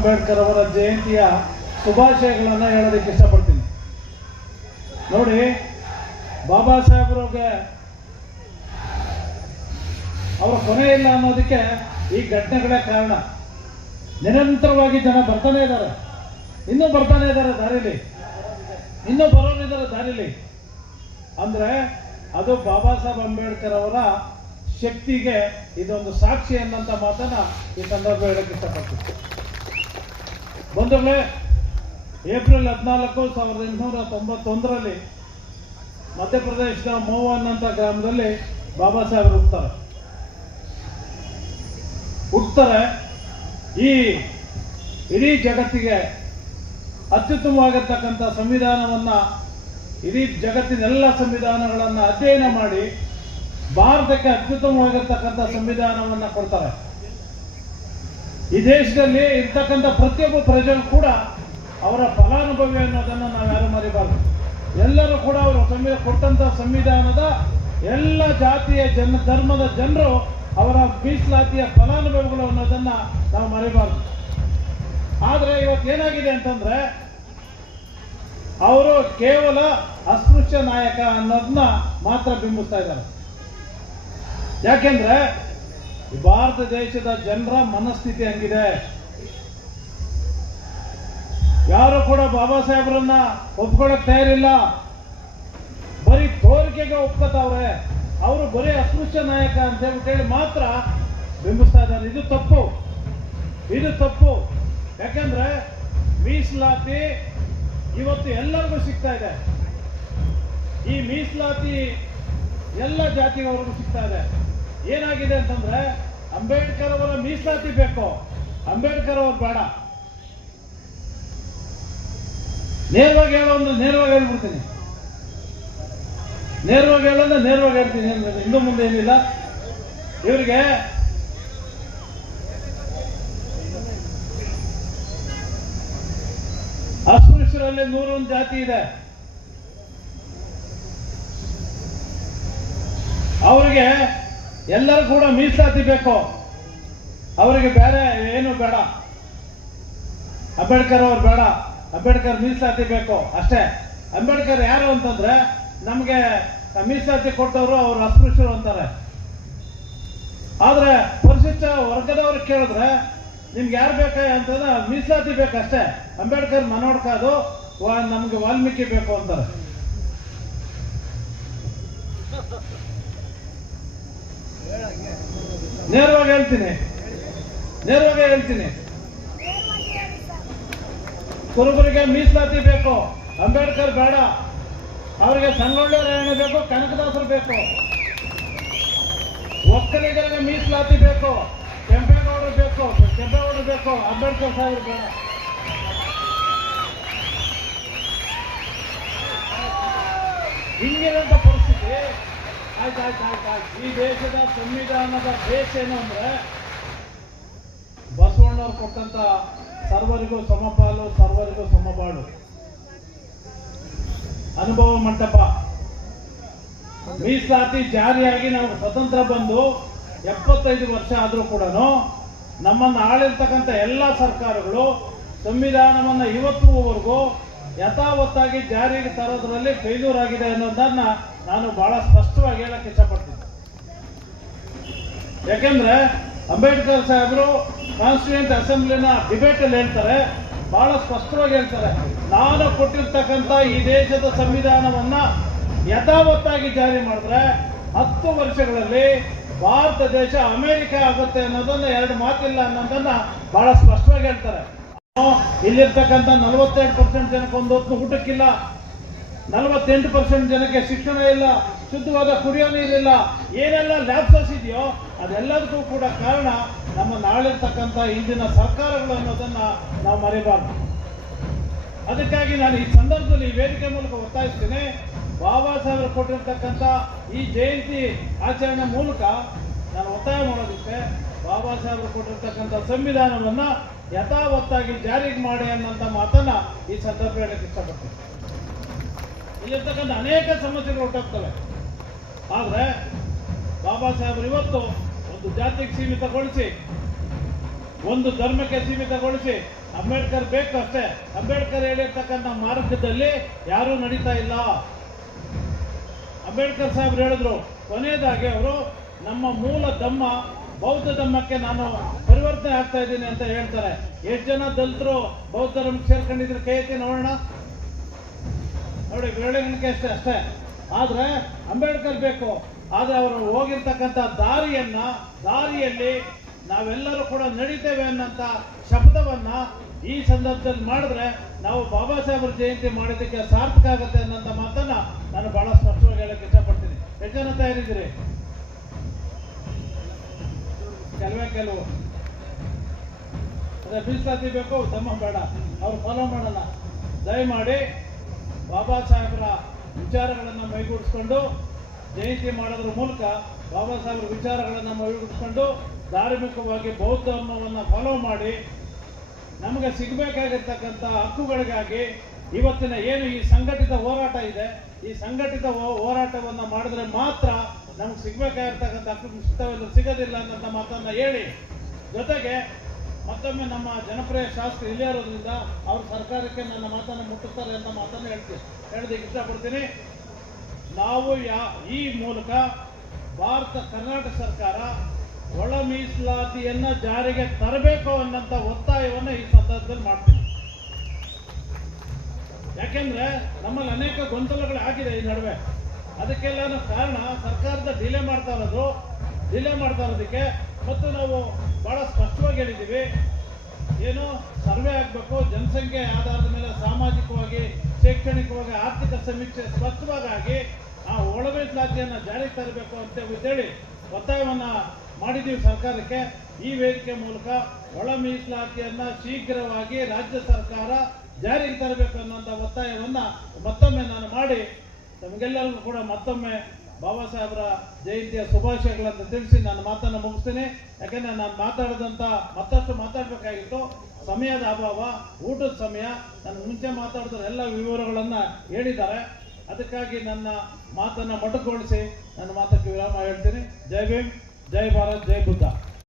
ಅಂಬೇಡ್ಕರ್ ಅವರ ಜಯಂತಿಯ ಶುಭಾಶಯಗಳನ್ನು ಹೇಳೋದಕ್ಕೆ ಇಷ್ಟಪಡ್ತೀನಿ. ನೋಡಿ, ಬಾಬಾ ಸಾಹೇಬ್ರಿಗೆ ಅವರ ಕೊನೆ ಇಲ್ಲ ಅನ್ನೋದಕ್ಕೆ ಈ ಘಟನೆಗಳೇ ಕಾರಣ. ನಿರಂತರವಾಗಿ ಜನ ಬರ್ತಾನೆ ಇದ್ದಾರೆ, ಇನ್ನೂ ಬರ್ತಾನೆ ಇದ್ದಾರೆ ದಾರಿಲಿ, ಇನ್ನೂ ಬರೋರಿದ್ದಾರೆ ದಾರಿಲಿ. ಅಂದರೆ ಅದು ಬಾಬಾ ಸಾಹೇಬ್ ಅಂಬೇಡ್ಕರ್ ಅವರ ಶಕ್ತಿಗೆ ಇದೊಂದು ಸಾಕ್ಷಿ ಅನ್ನೋಂಥ ಮಾತನ್ನ ಈ ಸಂದರ್ಭ ಹೇಳಕ್ಕೆ ಇಷ್ಟಪಡ್ತೀನಿ. ಬಂಧುಗಳೇ, ಏಪ್ರಿಲ್ 14, 1891 ಮಧ್ಯಪ್ರದೇಶದ ಮಹೂ ಅನ್ನೋಂಥ ಗ್ರಾಮದಲ್ಲಿ ಬಾಬಾ ಸಾಹೇಬರು ಹುಟ್ಟುತ್ತಾರೆ. ಈ ಇಡೀ ಜಗತ್ತಿಗೆ ಅತ್ಯುತ್ತಮವಾಗಿರ್ತಕ್ಕಂಥ ಸಂವಿಧಾನವನ್ನು, ಇಡೀ ಜಗತ್ತಿನೆಲ್ಲ ಸಂವಿಧಾನಗಳನ್ನು ಅಧ್ಯಯನ ಮಾಡಿ ಭಾರತಕ್ಕೆ ಅತ್ಯುತ್ತಮವಾಗಿರ್ತಕ್ಕಂಥ ಸಂವಿಧಾನವನ್ನು ಕೊಡ್ತಾರೆ. ಈ ದೇಶದಲ್ಲಿ ಇರ್ತಕ್ಕಂಥ ಪ್ರತಿಯೊಬ್ಬ ಪ್ರಜೆಗಳು ಕೂಡ ಅವರ ಫಲಾನುಭವಿ ಅನ್ನೋದನ್ನು ನಾವ್ಯಾರು ಮರಿಬಾರ್ದು. ಎಲ್ಲರೂ ಕೂಡ ಅವರು ಕೊಟ್ಟಂಥ ಸಂವಿಧಾನದ ಎಲ್ಲ ಜಾತಿಯ ಧರ್ಮದ ಜನರು ಅವರ ಮೀಸಲಾತಿಯ ಫಲಾನುಭವಿಗಳು ಅನ್ನೋದನ್ನು ನಾವು ಮರಿಬಾರ್ದು. ಆದರೆ ಇವತ್ತೇನಾಗಿದೆ ಅಂತಂದ್ರೆ, ಅವರು ಕೇವಲ ಅಸ್ಪೃಶ್ಯ ನಾಯಕ ಅನ್ನೋದನ್ನ ಮಾತ್ರ ಬಿಂಬಿಸ್ತಾ ಇದ್ದಾರೆ. ಯಾಕೆಂದ್ರೆ ಭಾರತ ದೇಶದ ಜನರ ಮನಸ್ಥಿತಿ ಹಂಗಿದೆ. ಯಾರು ಕೂಡ ಬಾಬಾ ಸಾಹೇಬ್ರನ್ನ ಒಪ್ಕೊಳ್ಳಕ್ ತಯಾರಿಲ್ಲ, ಬರೀ ತೋರಿಕೆಗೆ ಒಪ್ಕೋತಾವ್ರೆ. ಅವರು ಬರೀ ಅಸ್ಪೃಶ್ಯ ನಾಯಕ ಅಂತ ಹೇಳಿ ಮಾತ್ರ ಬಿಂಬಿಸ್ತಾ ಇದ್ದಾರೆ. ಇದು ತಪ್ಪು, ಇದು ತಪ್ಪು. ಯಾಕೆಂದ್ರೆ ಮೀಸಲಾತಿ ಇವತ್ತು ಎಲ್ಲರಿಗೂ ಸಿಗ್ತಾ ಇದೆ. ಈ ಮೀಸಲಾತಿ ಎಲ್ಲ ಜಾತಿಯವರಿಗೂ ಸಿಗ್ತಾ ಇದೆ. ಏನಾಗಿದೆ ಅಂತಂದ್ರೆ, ಅಂಬೇಡ್ಕರ್ ಅವರ ಮೀಸಲಾತಿ ಬೇಕು, ಅಂಬೇಡ್ಕರ್ ಅವರು ಬೇಡ. ನೇರವಾಗಿ ಹೇಳೋದು ನೇರವಾಗಿ ಹೇಳ್ಬಿಡ್ತೀನಿ, ನೇರವಾಗಿ ಹೇಳೋದ್ರೆ ನೇರವಾಗಿ ಹೇಳ್ತೀನಿ. ಹಿಂದೂ ಮುಂದೆ ಏನಿಲ್ಲ. ಇವರಿಗೆ ಅಸ್ಪೃಶ್ಯರಲ್ಲಿ 101 ಜಾತಿ ಇದೆ. ಅವರಿಗೆ ಎಲ್ಲರೂ ಕೂಡ ಮೀಸಲಾತಿ ಬೇಕು, ಅವರಿಗೆ ಬೇರೆ ಏನು ಬೇಡ. ಅಂಬೇಡ್ಕರ್ ಅವ್ರು ಬೇಡ, ಅಂಬೇಡ್ಕರ್ ಮೀಸಲಾತಿ ಬೇಕು ಅಷ್ಟೇ. ಅಂಬೇಡ್ಕರ್ ಯಾರು ಅಂತಂದ್ರೆ, ನಮಗೆ ಮೀಸಲಾತಿ ಕೊಟ್ಟವರು ಅವರು ಅಸ್ಪೃಶ್ಯರು ಅಂತಾರೆ. ಆದ್ರೆ ಪರಿಶಿಷ್ಟ ವರ್ಗದವ್ರಿಗೆ ಕೇಳಿದ್ರೆ ನಿಮ್ಗೆ ಯಾರು ಬೇಕಾ ಅಂತಂದ್ರೆ ಮೀಸಲಾತಿ ಬೇಕಷ್ಟೇ. ಅಂಬೇಡ್ಕರ್ ಮನೋಡ್ಕಾದು ನಮ್ಗೆ ವಾಲ್ಮೀಕಿ ಬೇಕು ಅಂತಾರೆ. ನೇರವಾಗಿ ಹೇಳ್ತೀನಿ, ಕುರುಬರಿಗೆ ಮೀಸಲಾತಿ ಬೇಕು, ಅಂಬೇಡ್ಕರ್ ಬೇಡ. ಅವರಿಗೆ ಸಂಗೊಳ್ಳಿ ರಾಯಣ್ಣ ಬೇಕು, ಕನಕದಾಸರು ಬೇಕು. ಒಕ್ಕಲಿಗರಿಗೆ ಮೀಸಲಾತಿ ಬೇಕು, ಕೆಂಪೇಗೌಡರು ಬೇಕು, ಅಂಬೇಡ್ಕರ್ ಸಾಹೇಬರು ಬೇಡ. ಹಿಂಗಿರಂತ ಪರಿಸ್ಥಿತಿ ಆಯ್ತು. ಈ ದೇಶದ ಸಂವಿಧಾನದ ಬೇಸ್ ಏನು ಅಂದ್ರೆ, ಬಸವಣ್ಣವ್ರು ಕೊಟ್ಟಂತ ಸರ್ವರಿಗೂ ಸಮಪಾಲು, ಸರ್ವರಿಗೂ ಸಮಬಾಳು ಅನುಭವ ಮಂಟಪ. ಮೀಸಲಾತಿ ಜಾರಿಯಾಗಿ ನಾವು ಸ್ವತಂತ್ರ ಬಂದು 75 ವರ್ಷ ಆದರೂ ಕೂಡ ನಮ್ಮನ್ನು ಆಳಿರ್ತಕ್ಕಂಥ ಎಲ್ಲ ಸರ್ಕಾರಗಳು ಸಂವಿಧಾನವನ್ನು ಇವತ್ತುವರೆಗೂ ಯಥಾವತ್ತಾಗಿ ಜಾರಿಗೆ ತರೋದ್ರಲ್ಲಿ ಫೇಲ್ಯೂರ್ ಆಗಿದೆ ಅನ್ನೋದನ್ನ ನಾನು ಬಹಳ ಸ್ಪಷ್ಟವಾಗಿ ಹೇಳಕ್ಕೆ ಇಷ್ಟಪಡ್ತೀನಿ. ಯಾಕೆಂದ್ರೆ ಅಂಬೇಡ್ಕರ್ ಸಾಹೇಬರು ಕಾನ್ಸ್ಟಿಟ್ಯೂಯೆಂಟ್ ಅಸೆಂಬ್ಲಿನ ಡಿಬೇಟ್ ಅಲ್ಲಿ ಹೇಳ್ತಾರೆ, ಬಹಳ ಸ್ಪಷ್ಟವಾಗಿ ಹೇಳ್ತಾರೆ, ನಾನು ಕೊಟ್ಟಿರ್ತಕ್ಕಂಥ ಈ ದೇಶದ ಸಂವಿಧಾನವನ್ನ ಯಥಾವತ್ತಾಗಿ ಜಾರಿ ಮಾಡಿದ್ರೆ 10 ವರ್ಷಗಳಲ್ಲಿ ಭಾರತ ದೇಶ ಅಮೆರಿಕ ಆಗುತ್ತೆ ಅನ್ನೋದನ್ನ 2 ಮಾತಿಲ್ಲ ಅನ್ನೋದನ್ನ ಬಹಳ ಸ್ಪಷ್ಟವಾಗಿ ಹೇಳ್ತಾರೆ. ಇಲ್ಲಿರ್ತಕ್ಕಂಥ 42% ಜನಕ್ಕೆ ಒಂದು ಹೊತ್ತು ಊಟಕ್ಕಿಲ್ಲ, 48% ಜನಕ್ಕೆ ಶಿಕ್ಷಣ ಇಲ್ಲ, ಶುದ್ಧವಾದ ಕುಡಿಯೋ ನೀರಿಲ್ಲ. ಏನೆಲ್ಲ ಲ್ಯಾಪ್ಸಸ್ ಇದೆಯೋ ಅದೆಲ್ಲದಕ್ಕೂ ಕೂಡ ಕಾರಣ ನಮ್ಮ ನಾಳಿರ್ತಕ್ಕಂಥ ಇಂದಿನ ಸರ್ಕಾರಗಳು ಅನ್ನೋದನ್ನ ನಾವು ಮರೆಯಬಾರ್ದು. ಅದಕ್ಕಾಗಿ ನಾನು ಈ ಸಂದರ್ಭದಲ್ಲಿ ಈ ವೇದಿಕೆ ಮೂಲಕ ಒತ್ತಾಯಿಸ್ತೀನಿ, ಬಾಬಾ ಸಾಹೇಬರು ಕೊಟ್ಟಿರ್ತಕ್ಕಂಥ ಈ ಜಯಂತಿ ಆಚರಣೆ ಮೂಲಕ ನಾನು ಒತ್ತಾಯ ಮಾಡೋದಕ್ಕೆ, ಬಾಬಾ ಸಾಹೇಬರು ಕೊಟ್ಟಿರ್ತಕ್ಕಂಥ ಸಂವಿಧಾನವನ್ನ ಯಥಾವತ್ತಾಗಿ ಜಾರಿಗೆ ಮಾಡಿ ಅನ್ನೋಂಥ ಮಾತನ್ನ ಈ ಸಂದರ್ಭ ಹೇಳಕ್ಕೆ ಇಷ್ಟಪಡ್ತೀನಿ. ಇಲ್ಲಿರ್ತಕ್ಕಂಥ ಅನೇಕ ಸಮಸ್ಯೆಗಳು ಹೊರಟೋಗ್ತವೆ. ಆದರೆ ಬಾಬಾ ಸಾಹೇಬರು ಇವತ್ತು ಒಂದು ಜಾತಿಗೆ ಸೀಮಿತಗೊಳಿಸಿ, ಒಂದು ಧರ್ಮಕ್ಕೆ ಸೀಮಿತಗೊಳಿಸಿ ಅಂಬೇಡ್ಕರ್ ಬೇಕು ಅಷ್ಟೇ. ಅಂಬೇಡ್ಕರ್ ಹೇಳಿರ್ತಕ್ಕಂಥ ಮಾರ್ಗದಲ್ಲಿ ಯಾರೂ ನಡೀತಾ ಇಲ್ಲ. ಅಂಬೇಡ್ಕರ್ ಸಾಹೇಬ್ರು ಹೇಳಿದ್ರು, ಕೊನೆಯದಾಗಿ ಅವರು ನಮ್ಮ ಮೂಲ ಧಮ್ಮ ಬೌದ್ಧ ಧರ್ಮಕ್ಕೆ ನಾನು ಪರಿವರ್ತನೆ ಆಗ್ತಾ ಇದ್ದೀನಿ ಅಂತ ಹೇಳ್ತಾರೆ. ಎಷ್ಟು ಜನ ದಲಿತರು ಬೌದ್ಧ ಧರ್ಮಕ್ಕೆ ಸೇರ್ಕೊಂಡಿದ್ರು ಕೈ ಎತ್ತಿ ನೋಡೋಣ. ನೋಡಿ, ಬೆರಳಿಗೆ ಅಷ್ಟೇ. ಆದ್ರೆ ಅಂಬೇಡ್ಕರ್ ಬೇಕು. ಆದ್ರೆ ಅವರು ಹೋಗಿರ್ತಕ್ಕಂಥ ದಾರಿಯಲ್ಲಿ ನಾವೆಲ್ಲರೂ ಕೂಡ ನಡೀತೇವೆ ಅನ್ನೋಂಥ ಶಬ್ದವನ್ನ ಈ ಸಂದರ್ಭದಲ್ಲಿ ಮಾಡಿದ್ರೆ ನಾವು ಬಾಬಾ ಸಾಹೇಬ್ರ ಜಯಂತಿ ಮಾಡಿದ್ದಕ್ಕೆ ಸಾರ್ಥಕ ಆಗುತ್ತೆ ಅನ್ನೋಂಥ ಮಾತನ್ನ ನಾನು ಬಹಳ ಸ್ಪಷ್ಟವಾಗಿ ಹೇಳಕ್ಕೆ ಇಷ್ಟಪಡ್ತೀನಿ. ಎಷ್ಟು ಜನ ತಯಾರಿದ್ದೀರಿ? ಕೆಲವು ಅದೇ ಮೀಸಲಾತಿ ಬೇಕು, ತಮ್ಮ ಬೇಡ, ಅವ್ರು ಫಾಲೋ ಮಾಡಲ್ಲ. ದಯಮಾಡಿ ಬಾಬಾ ಸಾಹೇಬ್ರ ವಿಚಾರಗಳನ್ನು ಮೈಗೂಡಿಸ್ಕೊಂಡು ಜಯಂತಿ ಮಾಡೋದ್ರ ಮೂಲಕ ಬಾಬಾ ಸಾಹೇಬ್ರ ವಿಚಾರಗಳನ್ನು ಮೈಗೂಡಿಸ್ಕೊಂಡು ಧಾರ್ಮಿಕವಾಗಿ ಬೌದ್ಧ ಧರ್ಮವನ್ನು ಫಾಲೋ ಮಾಡಿ ನಮಗೆ ಸಿಗಬೇಕಾಗಿರ್ತಕ್ಕಂಥ ಹಕ್ಕುಗಳಿಗಾಗಿ ಇವತ್ತಿನ ಏನು ಈ ಸಂಘಟಿತ ಹೋರಾಟ ಇದೆ, ಈ ಸಂಘಟಿತ ಹೋರಾಟವನ್ನು ಮಾಡಿದ್ರೆ ಮಾತ್ರ ನಮ್ಗೆ ಸಿಗಬೇಕಾಗಿರ್ತಕ್ಕಂಥ ಹಕ್ಕು ಸಿಗೋದಿಲ್ಲ ಅನ್ನೋಂಥ ಮಾತನ್ನ ಹೇಳಿ, ಜೊತೆಗೆ ಮತ್ತೊಮ್ಮೆ ನಮ್ಮ ಜನಪ್ರಿಯ ಶಾಸಕರು ಇಲ್ಲೇ ಇರೋದ್ರಿಂದ ಅವ್ರ ಸರ್ಕಾರಕ್ಕೆ ನನ್ನ ಮಾತನ್ನು ಮುಟ್ಟುತ್ತಾರೆ ಅಂತ ಮಾತನ್ನು ಹೇಳೋದಕ್ಕೆ ಇಷ್ಟಪಡ್ತೀನಿ. ನಾವು ಈ ಮೂಲಕ ಕರ್ನಾಟಕ ಸರ್ಕಾರ ಒಳ ಮೀಸಲಾತಿಯನ್ನ ಜಾರಿಗೆ ತರಬೇಕು ಅನ್ನೋಂಥ ಒತ್ತಾಯವನ್ನು ಈ ಸಂದರ್ಭದಲ್ಲಿ ಮಾಡ್ತೀನಿ. ಯಾಕೆಂದ್ರೆ ನಮ್ಮಲ್ಲಿ ಅನೇಕ ಗೊಂದಲಗಳು ಆಗಿದೆ ಈ ನಡುವೆ. ಅದಕ್ಕೆಲ್ಲ ಕಾರಣ ಸರ್ಕಾರದ ಡಿಲೇ ಮಾಡ್ತಾ ಇರೋದಕ್ಕೆ. ಮತ್ತು ನಾವು ಬಹಳ ಸ್ಪಷ್ಟವಾಗಿ ಹೇಳಿದ್ದೀವಿ, ಏನು ಸರ್ವೆ ಆಗಬೇಕು, ಜನಸಂಖ್ಯೆ ಆಧಾರದ ಮೇಲೆ ಸಾಮಾಜಿಕವಾಗಿ, ಶೈಕ್ಷಣಿಕವಾಗಿ, ಆರ್ಥಿಕ ಸಮೀಕ್ಷೆ ಸ್ಪಷ್ಟವಾಗಿ ಆ ಒಳ ಮೀಸಲಾತಿಯನ್ನು ಜಾರಿಗೆ ತರಬೇಕು ಅಂತೇಳಿ ಒತ್ತಾಯವನ್ನ ಮಾಡಿದ್ದೀವಿ ಸರ್ಕಾರಕ್ಕೆ. ಈ ವೇದಿಕೆ ಮೂಲಕ ಒಳ ಮೀಸಲಾತಿಯನ್ನ ಶೀಘ್ರವಾಗಿ ರಾಜ್ಯ ಸರ್ಕಾರ ಜಾರಿಗೆ ತರಬೇಕು ಅನ್ನೋಂಥ ಒತ್ತಾಯವನ್ನ ಮತ್ತೊಮ್ಮೆ ನಾನು ಮಾಡಿ ನಮಗೆಲ್ಲರಿಗೂ ಕೂಡ ಮತ್ತೊಮ್ಮೆ ಬಾಬಾ ಸಾಹೇಬ್ರ ಜಯಂತಿಯ ಶುಭಾಶಯಗಳನ್ನು ತಿಳಿಸಿ ನನ್ನ ಮಾತನ್ನು ಮುಗಿಸ್ತೀನಿ. ಯಾಕೆಂದ್ರೆ ನಾನು ಮತ್ತಷ್ಟು ಮಾತಾಡಬೇಕಾಗಿತ್ತು, ಸಮಯದ ಅಭಾವ, ಊಟದ ಸಮಯ. ನಾನು ಮುಂಚೆ ಮಾತಾಡಿದ್ರೆ ಎಲ್ಲ ವಿವರಗಳನ್ನು ಹೇಳಿದ್ದಾರೆ. ಅದಕ್ಕಾಗಿ ನನ್ನ ಮಾತನ್ನು ಮೊಟಕುಗೊಳಿಸಿ ನನ್ನ ಮಾತಕ್ಕೆ ವಿರಾಮ ಹೇಳ್ತೀನಿ. ಜೈ ಭೀಮ್, ಜೈ ಭಾರತ್, ಜೈ ಬುದ್ಧ.